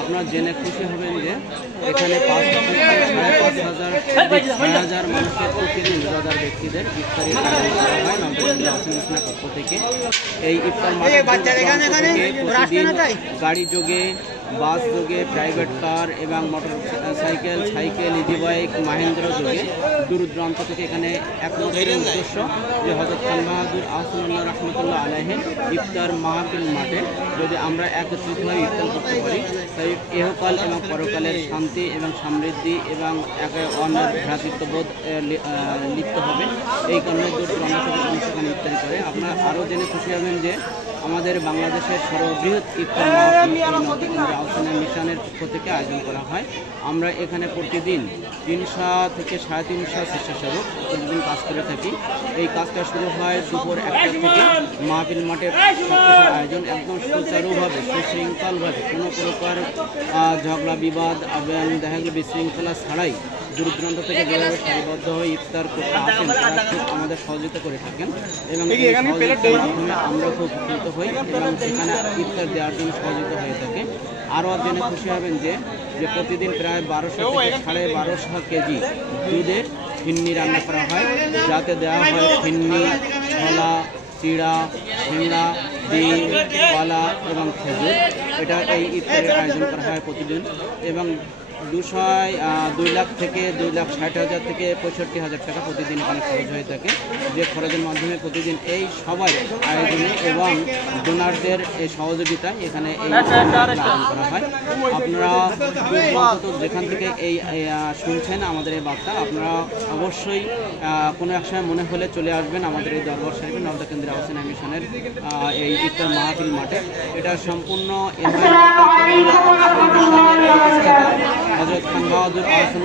আপনারা জেনে খুশি হবেন যে এখানে 5,000 মানুষের প্রতিদিন রোজাদার ব্যক্তিদের ইফতারি আয়োজন করা হয় নওদাকেন্দ্রিয়া আহসান মিশনের পক্ষ থেকে। এই ইফতার মাঠে গাড়ি যোগে, বাস যোগে, প্রাইভেট কার এবং motor cycle, easy bike, Mahindra যোগে দূর দূরান্ত থেকে এখানে একমাত্র উদ্দেশ্য যে হযরত খান বাহাদুর আহসানুল্লাহ রহমতুল্লাহ আলাইহির ইফতার মাহফিল মাঠে যদি আমরা একত্রিতভাবে ইফতার করতে পারি তাই ইহকাল এবং পরকালের শান্তি এবং সমৃদ্ধি এবং একে অন্যের ভ্রাতৃত্ববোধ লিপ্ত হবে। এই কারণে দূর দূরান্ত থেকে মানুষ এখানে ইফতারি করে। আপনারা আরও জেনে খুশি হবেন যে আমাদের বাংলাদেশের সর্ববৃহৎ ইফতার মাহফিল নওদাকেন্দ্রিয়া আহসান মিশনের পক্ষ থেকে আয়োজন করা হয়। আমরা এখানে প্রতিদিন 300 থেকে 350 স্বেচ্ছাসেবক প্রতিদিন কাজ করে থাকি। এই কাজটা শুরু হয় দুপুর 1টা থেকে। মাহফিল মাঠে আয়োজন একদম সুচারুভাবে সুশৃঙ্খলভাবে কোনো প্রকার ঝগড়া বিবাদ এবং দেখা গেল বিশৃঙ্খলা ছাড়াই দূর দূরান্ত থেকে যেভাবে সারিবদ্ধ হয়ে ইফতার করতে আসেন তারা খুব আমাদের সহযোগিতা করে থাকেন এবং সহযোগিতার মাধ্যমে আমরা খুব উপকৃত হই এবং সেখানে ইফতার দেওয়ার জন্য সহযোগিতা হয়ে থাকে। আরও জেনে খুশি হবেন যে প্রতিদিন প্রায় 1200 থেকে 1250 কেজি দুধের ফিন্নি রান্না করা হয়, যাতে দেওয়া হয় ফিন্নি, ছোলা, চিড়া, সিংড়া, ডিম, কলা এবং খেজুর। এটা এই ইফতারের আয়োজন করা হয় প্রতিদিন এবং 2 লাখ থেকে 2,60,000 থেকে 65,000 টাকা প্রতিদিন এখানে খরচ হয়ে থাকে। যে খরচের মাধ্যমে প্রতিদিন এই সবাই আয়োজনে এবং ডোনারদের এই সহযোগিতায় এখানে এই আয়োজন করা হয়। আপনারা যেখান থেকে এই শুনছেন আমাদের এই বার্তা, আপনারা অবশ্যই কোনো এক সময় মনে হলে চলে আসবেন আমাদের এই দরবার শরীফে নওদাকেন্দ্রিয়া আহসান মিশনের এই ইফতার মাহফিল মাঠে। এটা সম্পূর্ণ হযরত খান বাহাদুর আহসান